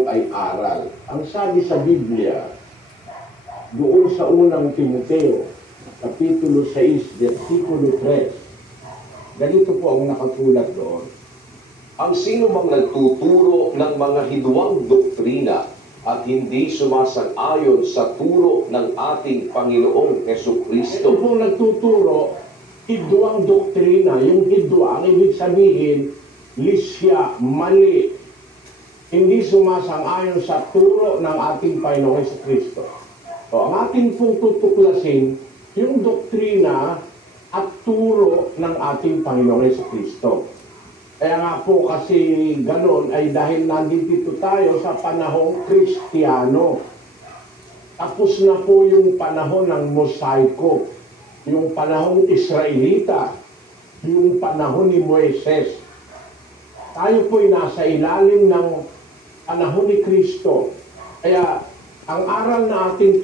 ngayon ay aral. Ang sabi sa Biblia, doon sa unang Timoteo, Kapitulo 6, versikulo 3, ganito po ang nakasulat doon. Ang sino mang nagtuturo ng mga hidwang doktrina at hindi sumasang-ayon sa turo ng ating Panginoong Ito Hesukristo. po nagtuturo, hidwang doktrina. Yung hidwang, ibig sabihin, lisya, mali. Hindi sumasang-ayon sa turo ng ating Panginoong Hesukristo. So, ang ating pong tutuklasin, yung doktrina at turo ng ating Panginoong Hesukristo. Kaya nga po kasi ganon ay dahil nandito tayo sa panahong Kristiyano. Tapos na po yung panahon ng Mosaiko, yung panahong Israelita, yung panahon ni Moises. Tayo po'y nasa ilalim ng panahon ni Kristo. Kaya ang aral na ating